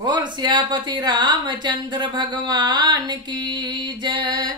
बोल सियापति रामचंद्र भगवान की जय।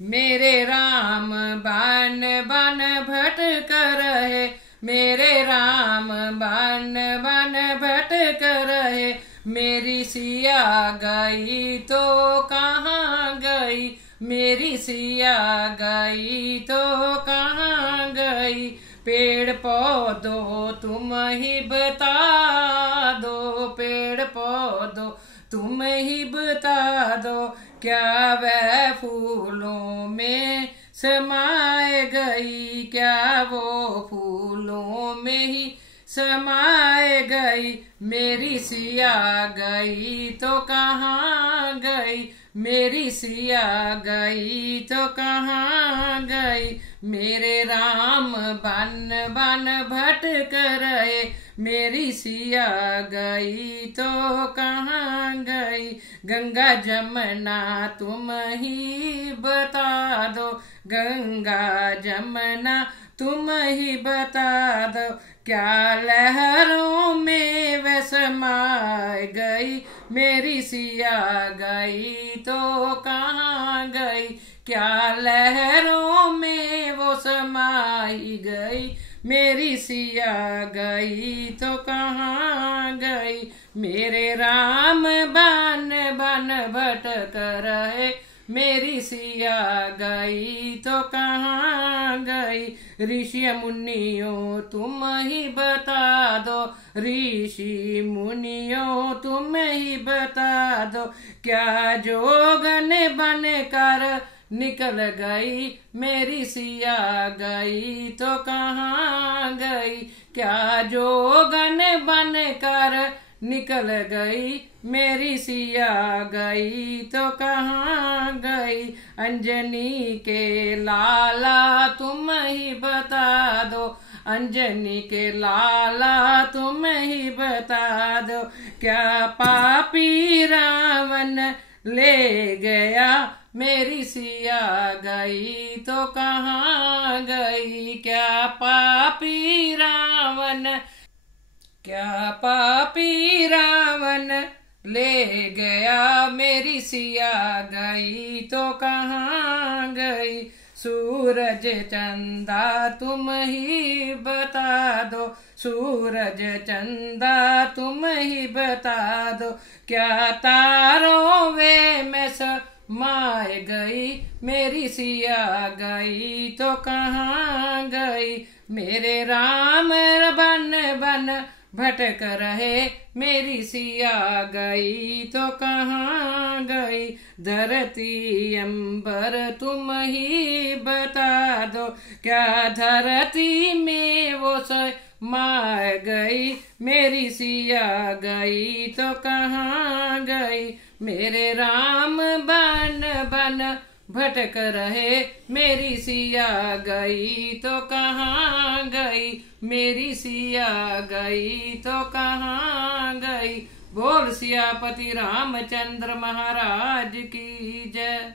मेरे राम बन बन भटक रहे, मेरे राम बन बन भटक रहे। मेरी सिया गई तो कहाँ गई, मेरी सिया गई तो कहाँ गई। पेड़ पौधों तुम ही बता दो, पेड़ पौधों तुम ही बता दो। क्या वह फूलों में समाए गई, क्या वो फूलों में ही समाए गई। मेरी सिया गई तो कहाँ गई, मेरी सिया गई तो कहाँ गई। मेरे राम बन बन भटक रहे, मेरी सिया गई तो कहाँ गई। गंगा जमुना तुम ही बता दो, गंगा जमुना तुम ही बता दो। क्या लहरों में वह समाए गई, मेरी सिया गई तो कहाँ गई। क्या लहरों में वो समाई गई, मेरी सिया गई तो कहाँ गई। मेरे राम बन बन भटक रहे, मेरी सिया गई तो कहाँ गई। ऋषि मुनियों तुम ही बता दो, ऋषि मुनियों तुम ही बता दो। क्या जोगन बन कर निकल गई, मेरी सिया गई तो कहाँ गई। क्या जोगन बन कर निकल गई, मेरी सिया गई तो कहाँ गई। अंजनी के लाला तुम ही बता दो, अंजनी के लाला तुम ही बता दो। क्या पापी रावण ले गया, मेरी सिया गई तो कहाँ गई। क्या पापी रावण, क्या पापी रावण ले गया, मेरी सिया गई तो कहाँ गई। सूरज चंदा तुम ही बता दो, सूरज चंदा तुम ही बता दो। क्या तारों वे में समाए गई, मेरी सिया गई तो कहाँ गई। मेरे राम बन बन भटक रहे, मेरी सिया गई तो कहाँ गई। धरती अंबर तुम ही बता दो, क्या धरती में वो समाए गई, मेरी सिया गई तो कहाँ गई। मेरे राम बन बन भटक रहे, मेरी सिया गई तो कहाँ गई, मेरी सिया गई तो कहाँ गई। बोल सियापति रामचंद्र महाराज की जय।